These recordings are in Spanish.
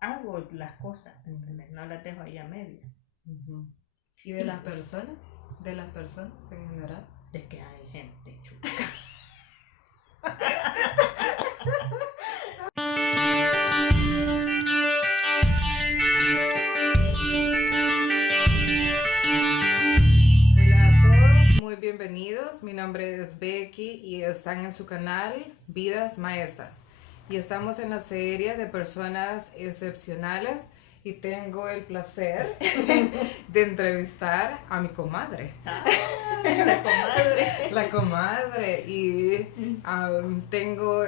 hago las cosas, ¿entendés? No las dejo ahí a medias. ¿Y de las personas? ¿De las personas en general? De que hay gente chuca. Hola a todos, muy bienvenidos. Mi nombre es Becky y están en su canal Vidas Maestras. Y estamos en la serie de personas excepcionales y tengo el placer de entrevistar a mi comadre. La comadre. La comadre. Y tengo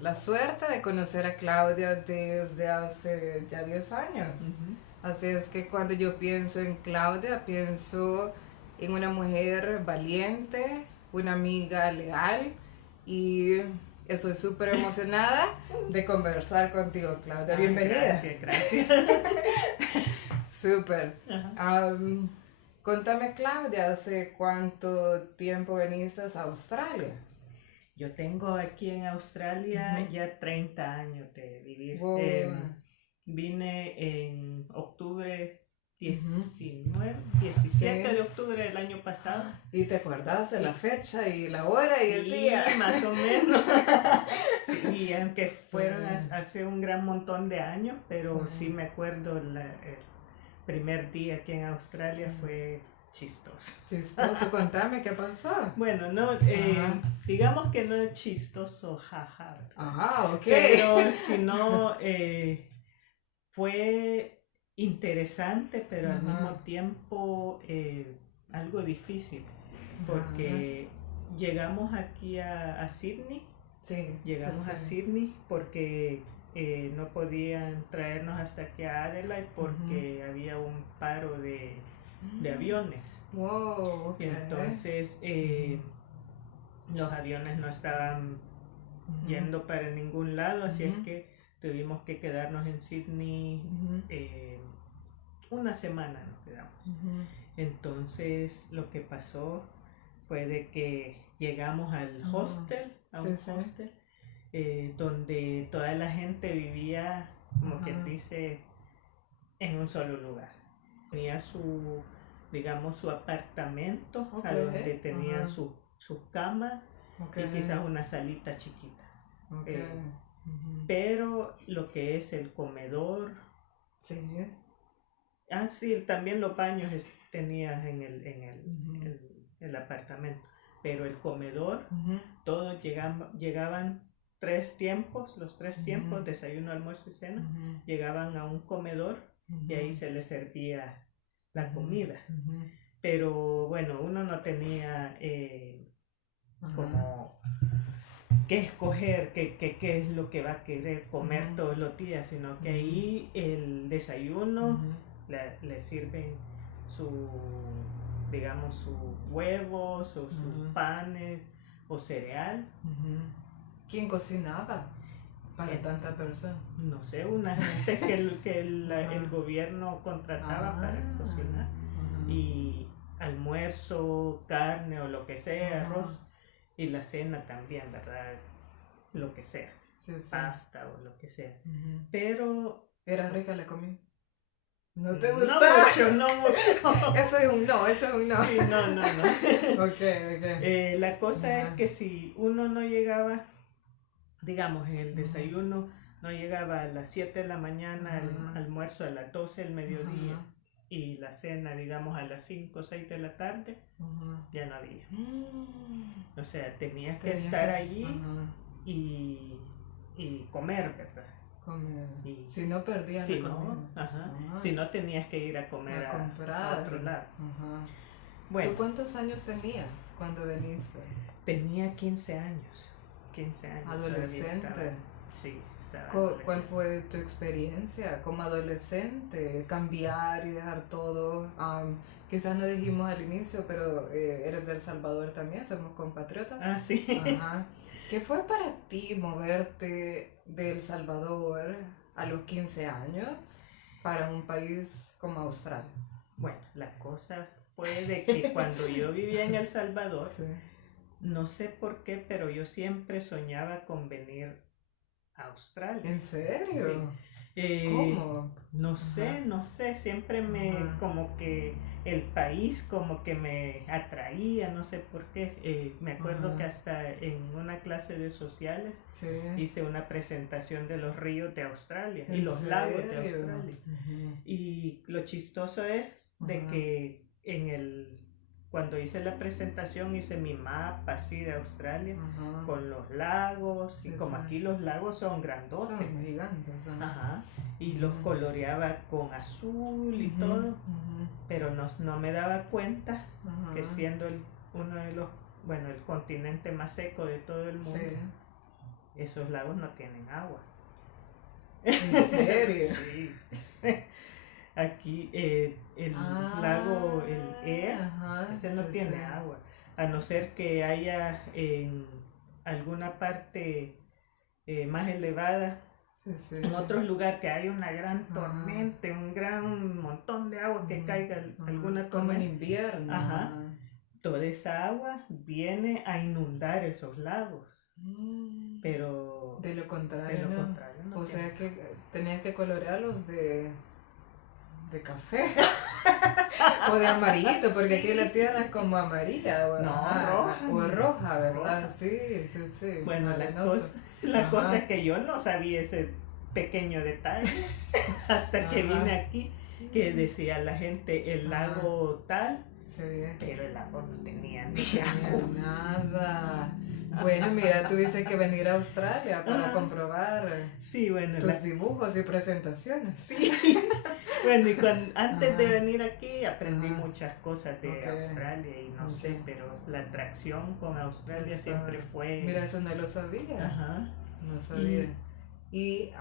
la suerte de conocer a Claudia desde hace ya 10 años. Así es que cuando yo pienso en Claudia, pienso en una mujer valiente, una amiga leal y estoy súper emocionada de conversar contigo, Claudia. Bienvenida. Gracias. Súper. Contame, Claudia, ¿hace cuánto tiempo veniste a Australia? Yo tengo aquí en Australia ya 30 años de vivir. Wow. Vine en octubre 17 de octubre del año pasado. ¿Y te acordás de la fecha y la hora y el día? Sí, más o menos. Sí, aunque fueron hace un gran montón de años, pero sí me acuerdo el primer día aquí en Australia fue chistoso. Chistoso, contame, ¿qué pasó? Bueno, no, digamos que no es chistoso, jaja. Ajá, ok. Pero sino fue interesante, pero al mismo tiempo algo difícil, porque llegamos aquí a Sydney. Sí, llegamos a Sydney porque no podían traernos hasta aquí a Adelaide porque había un paro de aviones. Wow, okay. Entonces los aviones no estaban yendo para ningún lado, así es que tuvimos que quedarnos en Sydney una semana nos quedamos. Entonces lo que pasó fue de que llegamos al hostel, a un hostel, donde toda la gente vivía, como quien dice, en un solo lugar. Tenía su, digamos, su apartamento, a donde tenían sus camas y quizás una salita chiquita. Pero lo que es el comedor, también los baños tenías en el apartamento, pero el comedor, todos llegaban los tres tiempos, desayuno, almuerzo y cena, llegaban a un comedor y ahí se les servía la comida. Pero bueno, uno no tenía como que escoger qué es lo que va a querer comer todos los días, sino que ahí el desayuno le sirven digamos, sus huevos o sus panes o cereal. ¿Quién cocinaba para tanta persona? No sé, una gente que el gobierno contrataba para cocinar. Y almuerzo, carne o lo que sea, arroz. Y la cena también, ¿verdad? Lo que sea, pasta o lo que sea. Pero... ¿Era rica la comida? ¿No te gustó? No mucho. Eso es un no. Sí, no. Okay. La cosa es que si uno no llegaba, digamos, en el desayuno, no llegaba a las 7 de la mañana, el almuerzo a las 12 del mediodía y la cena, digamos, a las 5 o 6 de la tarde, ya no había. O sea, tenías que estar allí y comer, ¿verdad? Si no perdías la comida. Si no tenías que ir a comer a otro lado. Bueno, ¿tú cuántos años tenías cuando viniste? Tenía 15 años. ¿Adolescente? Sí, estaba ¿Cuál fue tu experiencia como adolescente? Cambiar y dejar todo. Quizás no dijimos al inicio, pero eres de El Salvador también, somos compatriotas. Sí. ¿Qué fue para ti moverte de El Salvador a los 15 años para un país como Australia? Bueno, la cosa fue de que cuando yo vivía en El Salvador, no sé por qué, pero yo siempre soñaba con venir a Australia. ¿En serio? Sí. ¿Cómo? No sé, siempre como que el país como que me atraía, no sé por qué. Me acuerdo que hasta en una clase de sociales hice una presentación de los ríos de Australia y los lagos de Australia. Y lo chistoso es de que cuando hice la presentación hice mi mapa así de Australia con los lagos y como aquí los lagos son grandotes. Son gigantes. Y los coloreaba con azul y todo, pero no me daba cuenta que siendo uno de los, el continente más seco de todo el mundo, esos lagos no tienen agua. ¿En serio? Sí. Aquí el lago, el Ea, ese no tiene agua, a no ser que haya en alguna parte más elevada, en otro lugar que haya una gran tormenta, un gran montón de agua que caiga alguna tormenta. Como en invierno. Toda esa agua viene a inundar esos lagos. Pero de lo contrario no. O sea que tenías que colorearlos de café o de amarillito, porque aquí la tierra es como amarilla o roja, ¿verdad? Roja. Sí. Bueno, la cosa es que yo no sabía ese pequeño detalle hasta que vine aquí, que decía la gente el lago tal, pero el lago no tenía nada. Bueno, mira, tuviste que venir a Australia para comprobar tus dibujos y presentaciones. Sí. Bueno, y antes de venir aquí aprendí muchas cosas de Australia y no sé, pero la atracción con Australia siempre fue... Mira, eso no lo sabía. No sabía. Y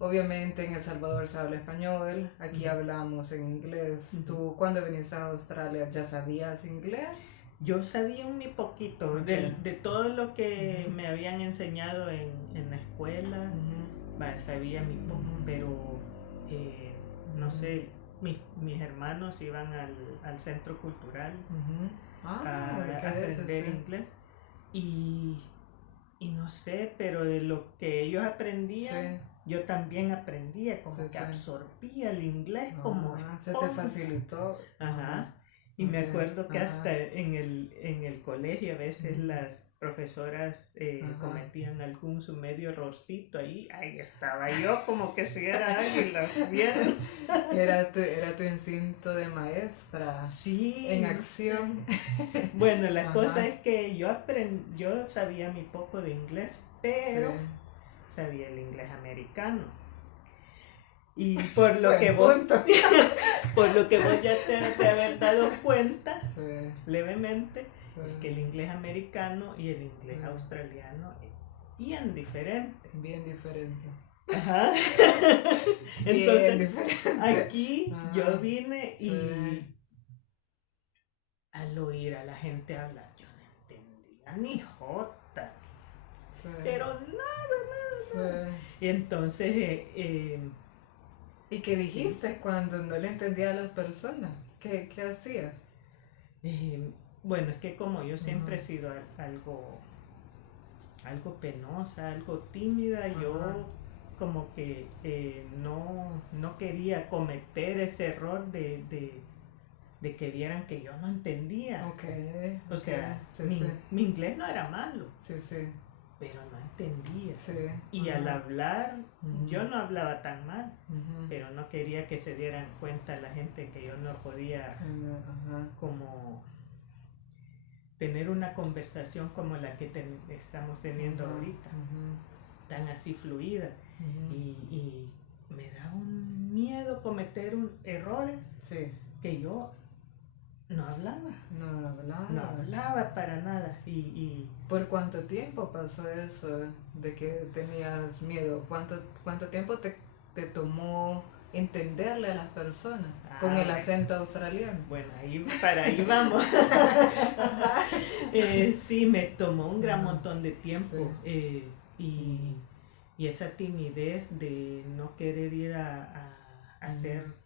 obviamente en El Salvador se habla español, aquí hablamos en inglés. ¿Tú cuando viniste a Australia ya sabías inglés? Yo sabía muy poquito de todo lo que me habían enseñado en la escuela, sabía muy poco, pero no sé, mis hermanos iban al centro cultural a aprender inglés y no sé, pero de lo que ellos aprendían, yo también aprendía, como que absorbía el inglés como... Se te facilitó. Y me acuerdo que hasta en el colegio a veces las profesoras cometían algún su medio errorcito ahí estaba yo como que si era águila, ¿vieron? Era tu instinto de maestra. Sí. En acción. Bueno, la cosa es que yo sabía muy poco de inglés, pero sabía el inglés americano. Y por lo que vos ya te haber dado cuenta levemente, es que el inglés americano y el inglés australiano es bien diferente. Bien diferente. Entonces, diferente. Aquí yo vine y al oír a la gente hablar, yo no entendía ni jota. Pero nada. Y entonces... ¿Y qué dijiste cuando no le entendía a las personas? ¿Qué hacías? Bueno, es que como yo siempre he sido algo penosa, algo tímida, yo como que no quería cometer ese error de que vieran que yo no entendía. O sea, mi inglés no era malo. Pero no entendía. Y al hablar, yo no hablaba tan mal, pero no quería que se dieran cuenta la gente que yo no podía como tener una conversación como la que estamos teniendo ahorita, tan así fluida. Y me da un miedo cometer errores que yo no hablaba para nada. Y ¿por cuánto tiempo pasó eso de que tenías miedo? ¿Cuánto tiempo te tomó entenderle a las personas con el acento australiano? Bueno, para ahí vamos. Sí, me tomó un gran montón de tiempo. Y esa timidez de no querer ir a hacer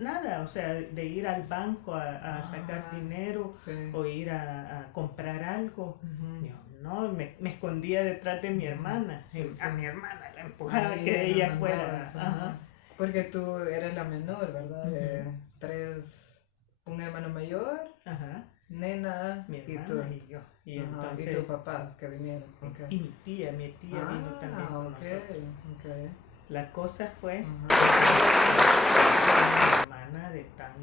nada, o sea, de ir al banco a sacar dinero o ir a comprar algo. Yo no, me escondía detrás de mi hermana. A mi hermana le empujaba que ella fuera. Ajá. Porque tú eres la menor, ¿verdad? De tres, un hermano mayor, ajá, nena, mi hermana y tú. y yo. Y Ajá, entonces, y tus papás que vinieron. Sí, Okay. y mi tía vino también con nosotros. Okay. La cosa fue mi hermana de tan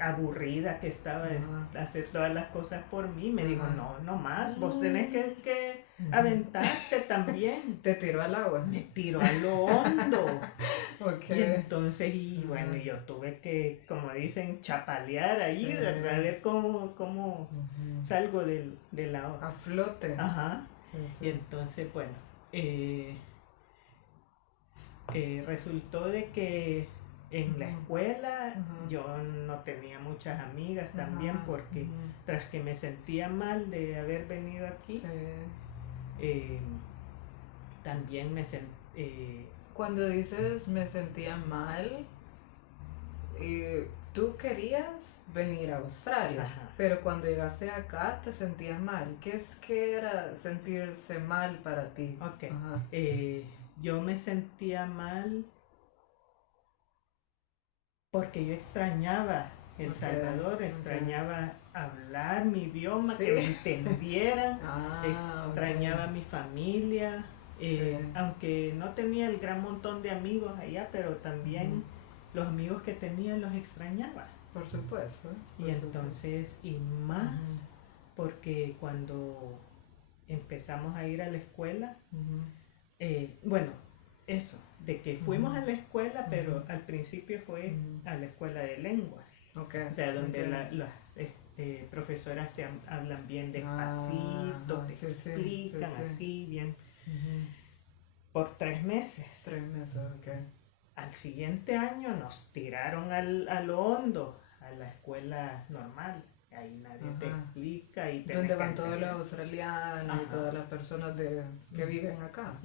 aburrida que estaba de hacer todas las cosas por mí, me dijo, no más, vos tenés que aventarte también. ¿Te tiró al agua? Me tiró a lo hondo. Okay. Y entonces, bueno, yo tuve que, como dicen, chapalear ahí, Sí. ¿verdad? A ver cómo salgo del agua. A flote. Ajá. Sí. Y entonces, bueno, resultó de que en la escuela yo no tenía muchas amigas también porque tras que me sentía mal de haber venido aquí, también me sentí... Cuando dices me sentía mal, tú querías venir a Australia, pero cuando llegaste acá te sentías mal. ¿Qué era sentirse mal para ti? Ok, yo me sentía mal porque yo extrañaba El Salvador, extrañaba hablar mi idioma, que me entendieran, extrañaba a mi familia, aunque no tenía el gran montón de amigos allá, pero también los amigos que tenía los extrañaba. Por supuesto. Y entonces, y más porque cuando empezamos a ir a la escuela, bueno, eso, de que fuimos a la escuela, pero al principio fue a la escuela de lenguas. O sea, donde las profesoras te hablan bien despacito, te explican así, bien. Por 3 meses. 3 meses, ok. Al siguiente año nos tiraron a lo hondo, a la escuela normal. Ahí nadie te explica y te donde van todos los australianos y todas las personas que viven acá.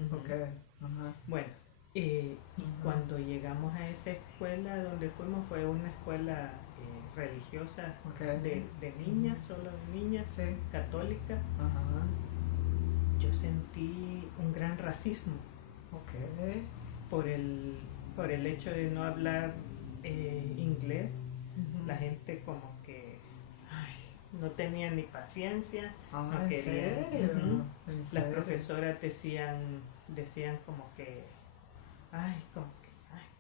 Bueno, y cuando llegamos a esa escuela donde fuimos, fue una escuela religiosa de niñas, solo de niñas, católica. Yo sentí un gran racismo por el hecho de no hablar inglés. La gente como que no tenía ni paciencia, no querían. Las profesoras decían como que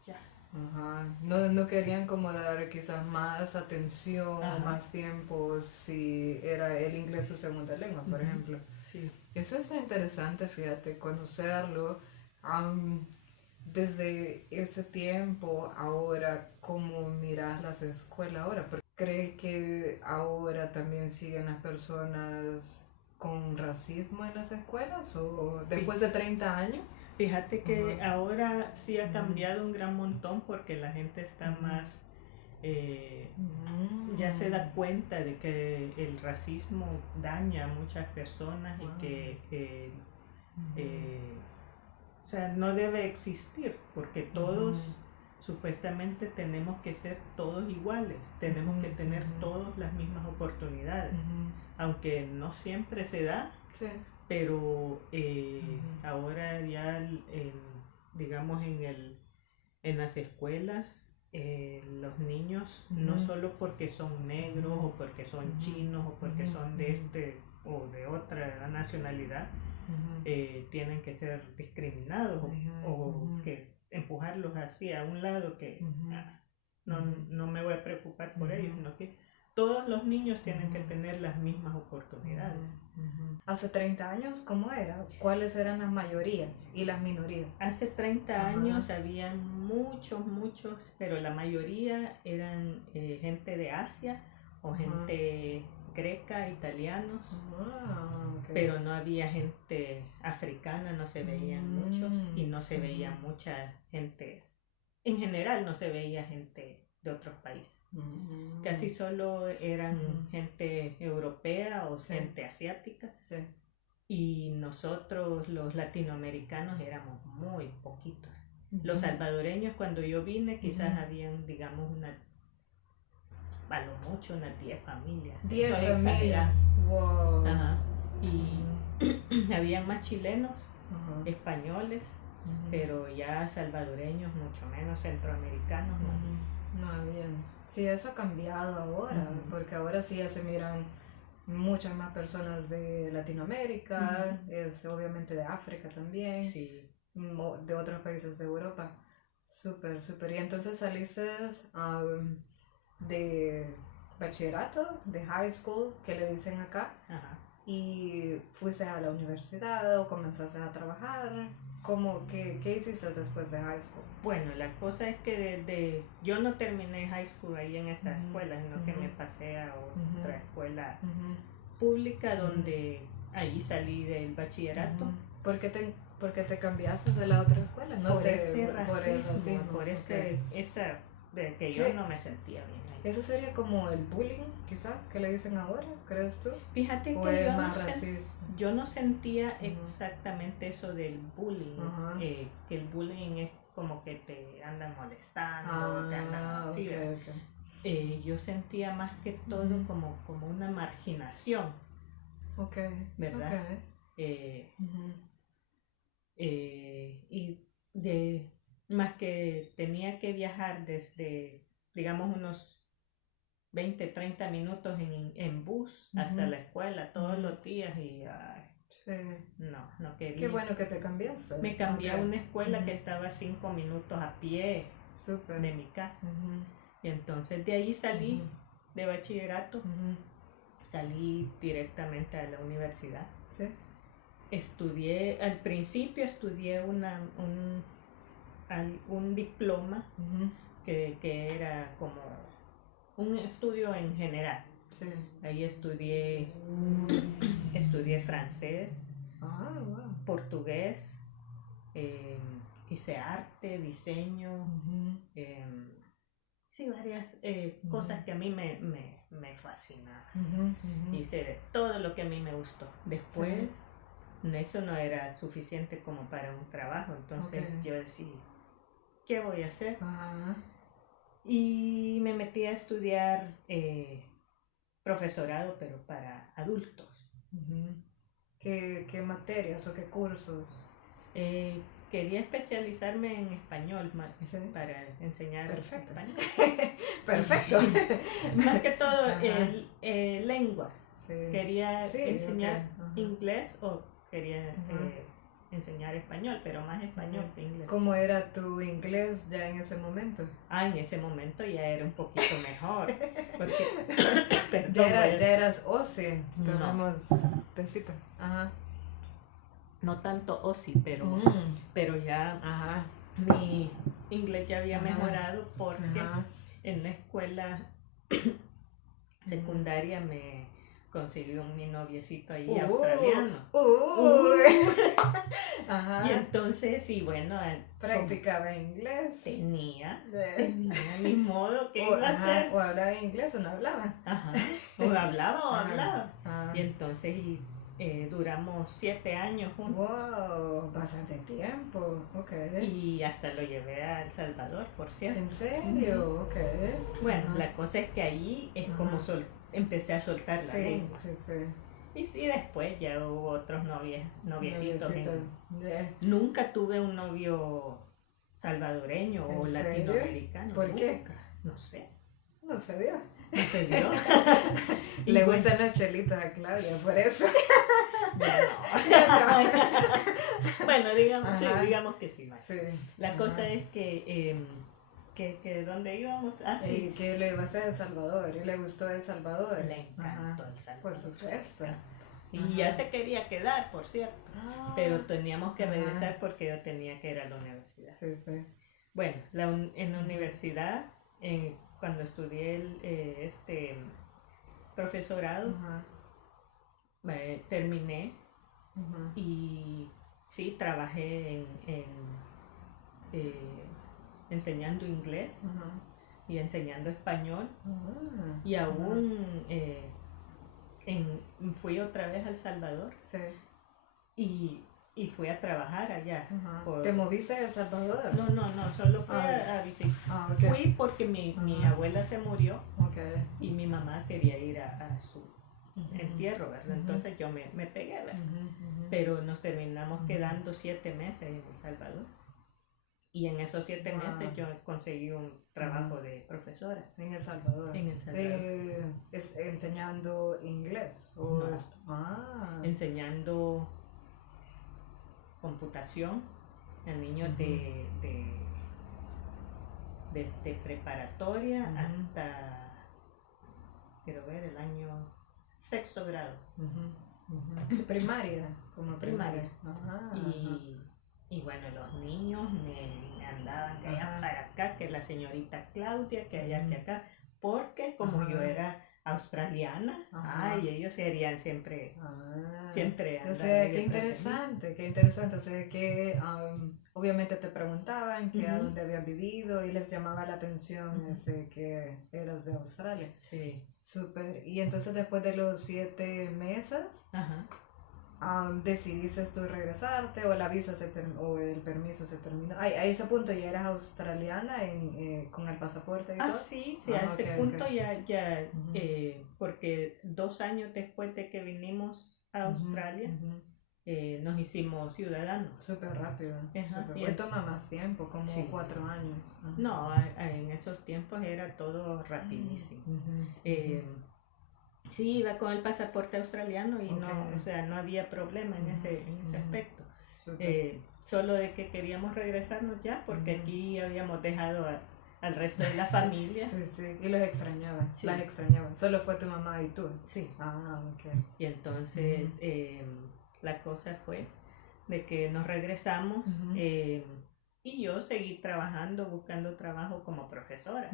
ya. No querían como dar quizás más atención, más tiempo si era el inglés su segunda lengua, por ejemplo. Sí. Eso está interesante, fíjate, conocerlo. Desde ese tiempo, ahora, ¿cómo miras las escuelas ahora? ¿Crees que ahora también siguen las personas con racismo en las escuelas o después de 30 años? Fíjate que ahora sí ha cambiado un gran montón porque la gente está más, ya se da cuenta de que el racismo daña a muchas personas y que o sea, no debe existir porque todos supuestamente tenemos que ser todos iguales, tenemos que tener todos las mismas oportunidades, aunque no siempre se da. Pero ahora ya, digamos, en las escuelas, los niños, no solo porque son negros o porque son chinos o porque son de o de otra nacionalidad, tienen que ser discriminados o que empujarlos así a un lado que no me voy a preocupar por ellos, sino que todos los niños tienen que tener las mismas oportunidades. Hace 30 años, ¿cómo era? ¿Cuáles eran las mayorías y las minorías? Hace 30 años había muchos, pero la mayoría eran gente de Asia o gente greca, italianos, pero no había gente africana, no se veían muchos y no se veía mucha gente, en general no se veía gente de otros países. Casi solo eran gente europea o gente asiática. Y nosotros los latinoamericanos éramos muy poquitos. Los salvadoreños, cuando yo vine, quizás habían, digamos, a lo mucho unas 10 familias. 10 familias. Wow. Y habían más chilenos, españoles, pero ya salvadoreños, mucho menos centroamericanos, no. No, bien. Sí, eso ha cambiado ahora, porque ahora sí ya se miran muchas más personas de Latinoamérica, obviamente de África también, sí. De otros países de Europa. Súper, súper. Y entonces saliste de bachillerato, de high school, que le dicen acá, y fuiste a la universidad o comenzaste a trabajar. ¿Qué hiciste después de high school? Bueno, la cosa es que yo no terminé high school ahí en esa escuela, sino que me pasé a otra escuela pública donde ahí salí del bachillerato. ¿Por qué te cambiaste de la otra escuela? No por ese racismo, por esa de que yo no me sentía bien ahí. ¿Eso sería como el bullying, quizás, que le dicen ahora, crees tú? Fíjate que yo no sentía exactamente eso del bullying, que el bullying es como que te andan molestando, te andan así. Yo sentía más que todo como una marginación, ¿verdad? Y más que tenía que viajar desde, digamos, unos 20, 30 minutos en bus hasta la escuela todos los días y no quería. Qué bueno que te cambiaste. Me cambié a una escuela que estaba 5 minutos a pie de mi casa. Y entonces de ahí salí de bachillerato, salí directamente a la universidad. Sí. Al principio estudié un diploma que era como un estudio en general. Sí. Ahí estudié francés, portugués, hice arte, diseño, sí, varias cosas que a mí me fascinaban. Hice todo lo que a mí me gustó. Después, eso no era suficiente como para un trabajo, entonces yo decía, ¿qué voy a hacer? Y me metí a estudiar profesorado, pero para adultos. ¿Qué materias o qué cursos? Quería especializarme en español para enseñar español. Perfecto. Más que todo lenguas. Quería enseñar inglés o quería enseñar español, pero más español que inglés. ¿Cómo era tu inglés ya en ese momento? En ese momento ya era un poquito mejor. Porque, perdón, ya eras OSI. Tenemos tecito. No tanto OSI, pero ya mi inglés ya había mejorado porque en la escuela secundaria me consiguió mi noviecito ahí australiano. Y entonces, bueno, practicaba inglés. Tenía ni modo que iba a hacer. O hablaba inglés o no hablaba. O hablaba. Y entonces duramos 7 años juntos. Wow, bastante tiempo. Y hasta lo llevé a El Salvador, por cierto. ¿En serio? Bueno, la cosa es que ahí es como empecé a soltar la lengua. Y sí, después ya hubo otros noviecitos. Nunca tuve un novio salvadoreño o latinoamericano. ¿Por qué? No sé. No se dio. No se dio. Le gustan los chelitos a Claudia, por eso. Bueno, digamos que sí. La cosa es que ¿dónde íbamos? Sí. Que le iba a hacer El Salvador y le gustó El Salvador. Le encantó El Salvador. Por supuesto. Y ya se quería quedar, por cierto. Pero teníamos que regresar porque yo tenía que ir a la universidad. Sí. Bueno, en la universidad, cuando estudié este profesorado, terminé y sí, trabajé enseñando inglés y enseñando español y aún fui otra vez a El Salvador y fui a trabajar allá. ¿Te moviste a El Salvador? No, solo fui a visitar. Fui porque mi abuela se murió y mi mamá quería ir a su entierro, ¿verdad? Entonces yo me pegué, ¿verdad? Pero nos terminamos quedando 7 meses en El Salvador. Y en esos 7 meses yo conseguí un trabajo de profesora. En El Salvador. En El Salvador. ¿Enseñando inglés? ¿O no, enseñando computación a niños desde preparatoria hasta, quiero ver, el año 6º grado. Primaria, como primaria. Y bueno, los niños me andaban de allá para acá, que la señorita Claudia, que allá, que acá, porque como yo era australiana, ellos querían siempre andar. O sea, qué interesante, o sea, que obviamente te preguntaban que a dónde habías vivido y les llamaba la atención que eras de Australia. Sí. Súper. Y entonces después de los 7 meses, decidiste tú regresarte o la visa o el permiso se terminó. A ese punto ya eras australiana con el pasaporte y todo. Sí, a ese punto ya porque 2 años después de que vinimos a Australia, nos hicimos ciudadanos. Súper rápido. Y toma más tiempo, como 4 años. No, en esos tiempos era todo rapidísimo. Sí, iba con el pasaporte australiano y no había problema en ese aspecto. Solo de que queríamos regresarnos ya, porque aquí habíamos dejado al resto de la familia. Sí, y los extrañaban, las extrañaban. Solo fue tu mamá y tú. Sí. Ok. Y entonces la cosa fue de que nos regresamos y yo seguí trabajando, buscando trabajo como profesora.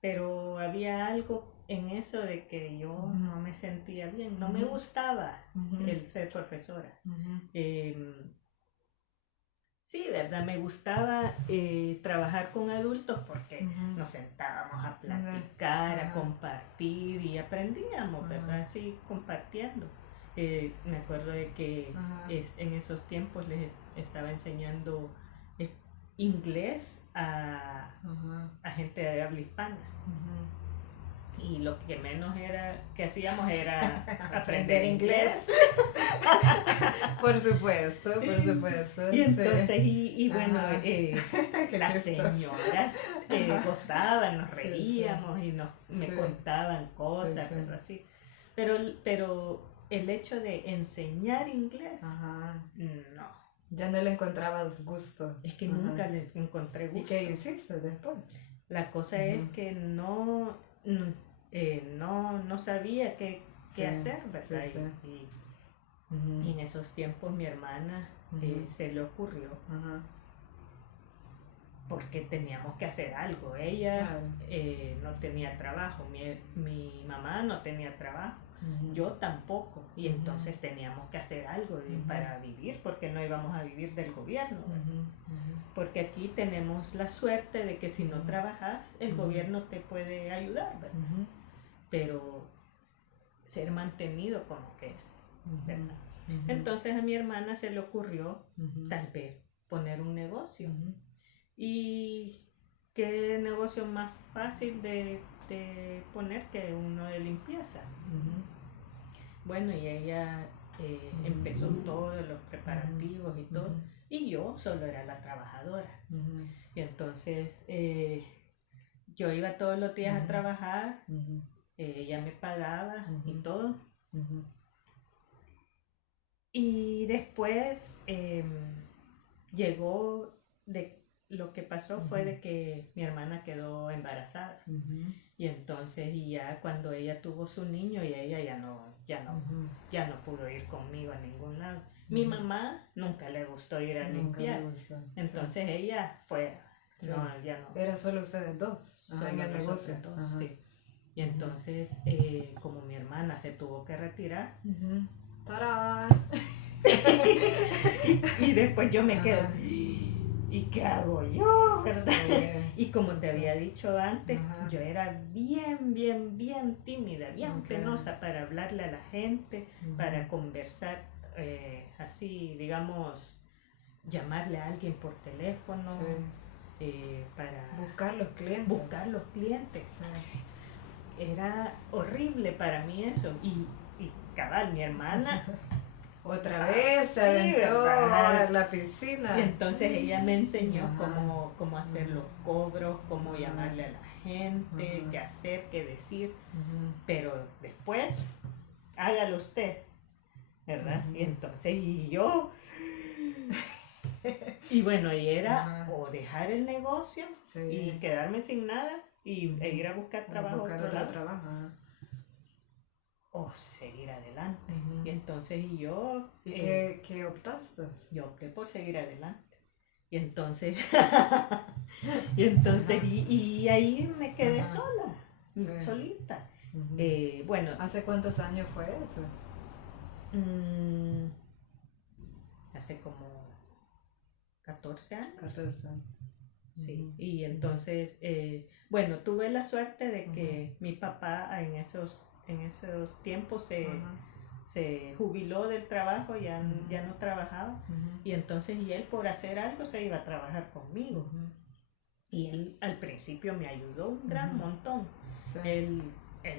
Pero había algo en eso de que yo no me sentía bien, no me gustaba el ser profesora. Sí, verdad, me gustaba trabajar con adultos porque nos sentábamos a platicar, a compartir y aprendíamos, ¿verdad? Sí, compartiendo. Me acuerdo de que en esos tiempos les estaba enseñando inglés a gente de habla hispana. Y lo que menos que hacíamos era aprender inglés. Por supuesto. Y entonces, y bueno, las señoras gozaban, nos reíamos y me contaban cosas, pero así. Pero el hecho de enseñar inglés, no. Ya no le encontrabas gusto. Es que nunca le encontré gusto. ¿Y qué hiciste después? La cosa es que no sabía qué hacer, ¿verdad? Y en esos tiempos mi hermana se le ocurrió, porque teníamos que hacer algo. Ella no tenía trabajo, mi mamá no tenía trabajo. Yo tampoco, y entonces teníamos que hacer algo para vivir, porque no íbamos a vivir del gobierno, porque aquí tenemos la suerte de que si no trabajas, el gobierno te puede ayudar, ¿verdad? Pero ser mantenido como que, ¿verdad? Entonces a mi hermana se le ocurrió tal vez poner un negocio, y qué negocio más fácil de poner que uno de limpieza. Bueno, y ella empezó todos los preparativos y todo, y yo solo era la trabajadora. Y entonces yo iba todos los días a trabajar, ella me pagaba y todo. Y después lo que pasó fue de que mi hermana quedó embarazada. Y entonces ya cuando ella tuvo su niño, y ella ya no pudo ir conmigo a ningún lado. Mi mamá nunca le gustó ir a limpiar. Entonces ella fue, ya no. Era solo ustedes dos en el negocio. Sí. Y entonces como mi hermana se tuvo que retirar, ¡tarán! y después yo me quedo, ¿y qué hago yo? ¿Verdad? Y como te había dicho antes, yo era bien tímida, bien penosa para hablarle a la gente, para conversar así, digamos, llamarle a alguien por teléfono, para buscar los clientes. Era horrible para mí eso, cabal, mi hermana otra vez se aventó a la piscina. Y entonces ella me enseñó cómo hacer los cobros, cómo llamarle a la gente, qué hacer, qué decir. Pero después, hágalo usted, ¿verdad? Y entonces, y yo... Y bueno, y era o dejar el negocio y quedarme sin nada y ir a buscar trabajo. O seguir adelante. Y entonces yo... ¿Y qué optaste? Yo opté por seguir adelante. Y entonces... y ahí me quedé sola, solita. Bueno... ¿Hace cuántos años fue eso? Hace como 14 años. 14 años. Sí, y entonces, bueno, tuve la suerte de que mi papá en esos tiempos se jubiló del trabajo, ya no trabajaba, y entonces él por hacer algo se iba a trabajar conmigo. Y él al principio me ayudó un gran montón. Sí. Él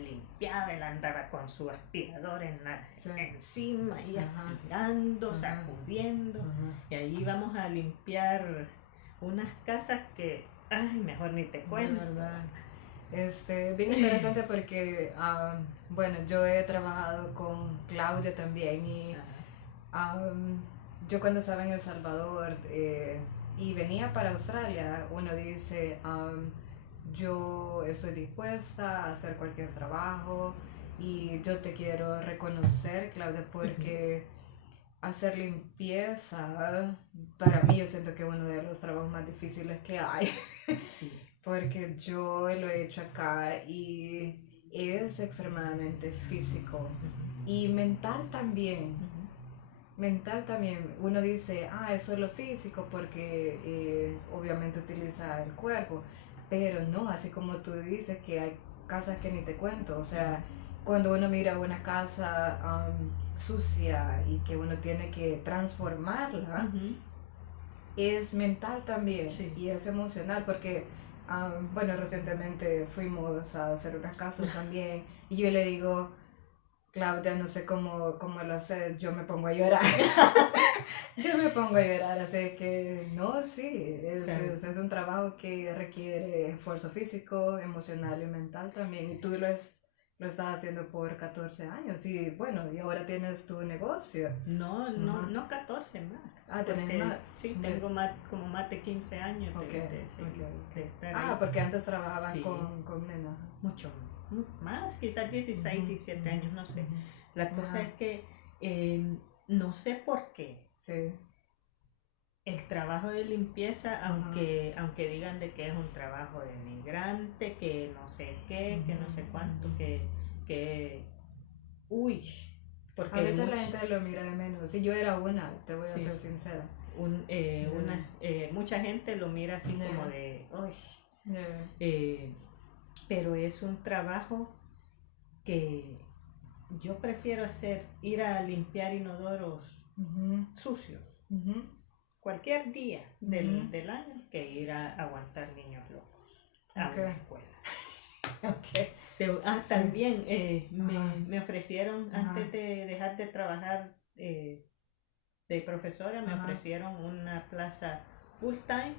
limpiaba, él andaba con su aspirador encima y aspirando, sacudiendo, y ahí íbamos a limpiar unas casas que, ay, mejor ni te cuento. Bien interesante porque, bueno, yo he trabajado con Claudia también y yo cuando estaba en El Salvador y venía para Australia, uno dice, yo estoy dispuesta a hacer cualquier trabajo y yo te quiero reconocer, Claudia, porque hacer limpieza, para mí yo siento que es uno de los trabajos más difíciles que hay. Sí. Porque yo lo he hecho acá y es extremadamente físico y mental también. Mental también. Uno dice, eso es lo físico porque obviamente utiliza el cuerpo, pero no, así como tú dices que hay casas que ni te cuento. O sea, cuando uno mira una casa sucia y que uno tiene que transformarla, es mental también y es emocional porque... bueno, recientemente fuimos a hacer unas casas también y yo le digo, Claudia, no sé cómo lo haces, yo me pongo a llorar. Así que no, es un trabajo que requiere esfuerzo físico, emocional y mental también, y tú lo estás haciendo por 14 años y bueno, y ahora tienes tu negocio. No 14 más. ¿Tenés más? Sí, tengo como más de 15 años de estar ahí. Porque antes trabajaban con nenas. Mucho más, quizás 16, 17 años, no sé. La cosa es que no sé por qué. Sí. El trabajo de limpieza, aunque digan de que es un trabajo de migrante, que no sé qué, que no sé cuánto, porque a veces la gente lo mira de menos. Y yo era una, te voy a ser sincera. Mucha gente lo mira así como de, pero es un trabajo que yo prefiero hacer, ir a limpiar inodoros sucios. Cualquier día del año que ir a aguantar niños locos a una escuela. También me ofrecieron, antes de dejar de trabajar de profesora, me ofrecieron una plaza full time,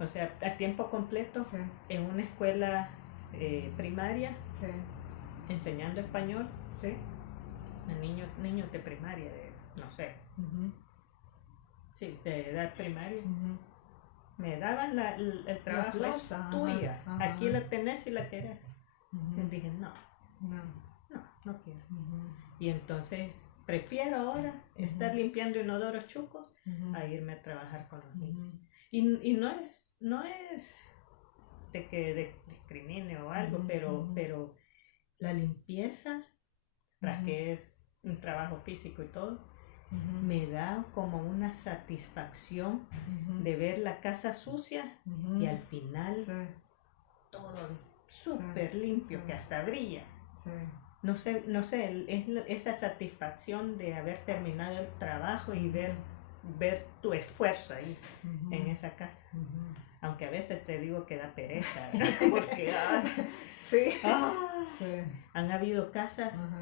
o sea, a tiempo completo, en una escuela primaria, enseñando español a niños de primaria, no sé. Sí, de edad primaria. Me daban el trabajo, es tuya. Aquí la tenés y la querés. Y dije, no quiero. Y entonces prefiero ahora estar limpiando inodoros chucos a irme a trabajar con los niños. Y no es de que discrimine o algo, pero la limpieza, tras que es un trabajo físico y todo, me da como una satisfacción de ver la casa sucia y al final todo súper limpio, que hasta brilla. No sé, es esa satisfacción de haber terminado el trabajo y ver tu esfuerzo ahí en esa casa. Aunque a veces te digo que da pereza, porque han habido casas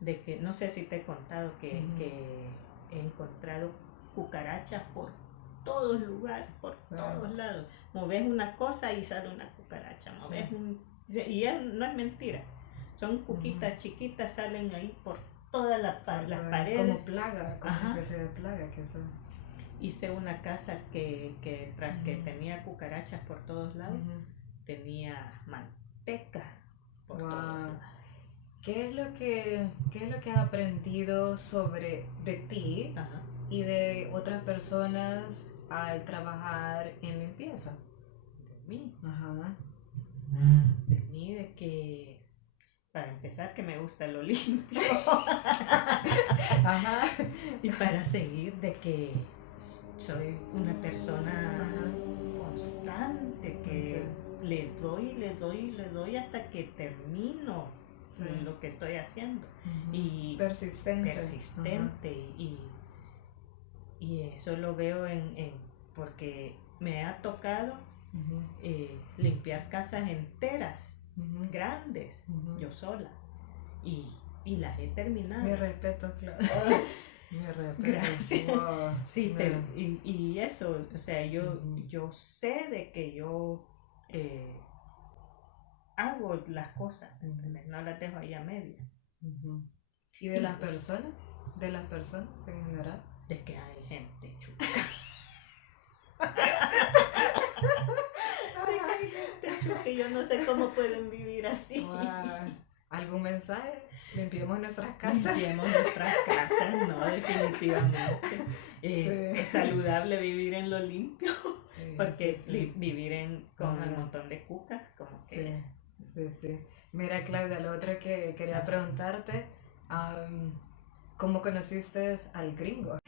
de que, no sé si te he contado que he encontrado cucarachas por todos lugares, por todos lados. Moves una cosa y sale una cucaracha, moves no es mentira, son cuquitas chiquitas, salen ahí por todas las paredes. Como plaga, como una especie de plaga que eso. Hice una casa que tenía cucarachas por todos lados, tenía manteca por todos lados. ¿Qué es lo que has aprendido de ti y de otras personas al trabajar en limpieza? De mí. De mí, de que, para empezar, que me gusta lo limpio. Y para seguir, de que soy una persona constante, que le doy hasta que termino lo que estoy haciendo. Y persistente. Y eso lo veo porque me ha tocado limpiar casas enteras, grandes, yo sola. Y las he terminado. Mi respeto, claro. Mi respeto. Gracias. Wow. Sí, y eso, o sea, yo sé de que yo hago las cosas, no las dejo ahí a medias. ¿Y de las personas? ¿De las personas en general? De que hay gente chuca. De que hay gente chuca y yo no sé cómo pueden vivir así. Wow. ¿Algún mensaje? Limpiemos nuestras casas. Limpiemos nuestras casas, no, definitivamente. Es saludable vivir en lo limpio, porque vivir con un montón de cucas, como que... Sí. Mira, Claudia, lo otro que quería preguntarte, ¿cómo conociste al gringo?